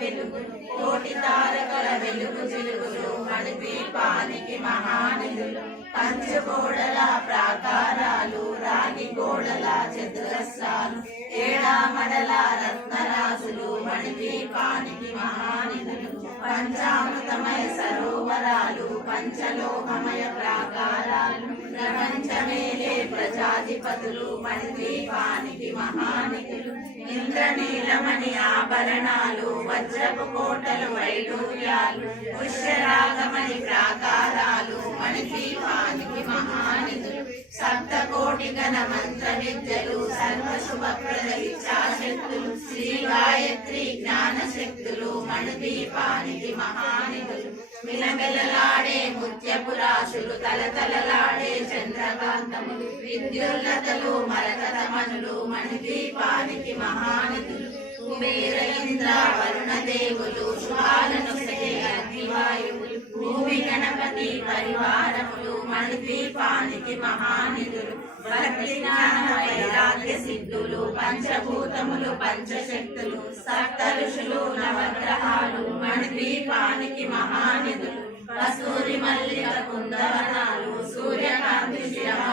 వెలుగులు కోటి తారకల వెలుగు చిలుగులు మణిద్వీపానికి మహానిధులు పంచగోడల ప్రాకారాలు రాగి గోడల చతురస్రాలు ఏడామడల రత్నరాజులు మణిద్వీపానికి మహానిధులు పంచామృతమయ సరోవరాలు పంచలోహమయ ప్రాకారాలు ప్రపంచమేలే ప్రజాధిపతులు మణిద్వీపానికి మహానిధులు ఇంద్రనీలమణి ఆభరణాలు వజ్రపు కోటలు వైడూర్యాలు పుష్యరాగమణి ప్రాకారాలు మణిద్వీపానికి మహానిధులు సప్తకోటి గణ మంత్ర విద్యలు సర్వశుభప్రద ఇచ్చాశక్తులు శ్రీ గాయత్రి జ్ఞాన శక్తులు మణిద్వీపానికి మహానిధులు మిలమిలలాడే ముత్యపు రాశులు తలతలలాడే చంద్రకాంతములు విద్యుల్లతలు మరకతమనులు మణిద్వీపానికి మహానిధులు కుబేర ఇంద్ర వరుణ దేవులు శుభాలను అగ్నివాయువులు భూమి గణపతి పరివారములు మణిద్వీపానికి మహానిధులు భక్తి జ్ఞాన వైరాగ్య సిద్ధులు పంచభూతములు పంచశక్తులు సప్త ఋషులు నవగ్రహాలు మణిద్వీపానికి మహానిధులు కస్తూరి మల్లిక కుందవనాలు సూర్యకాంతి శిరమ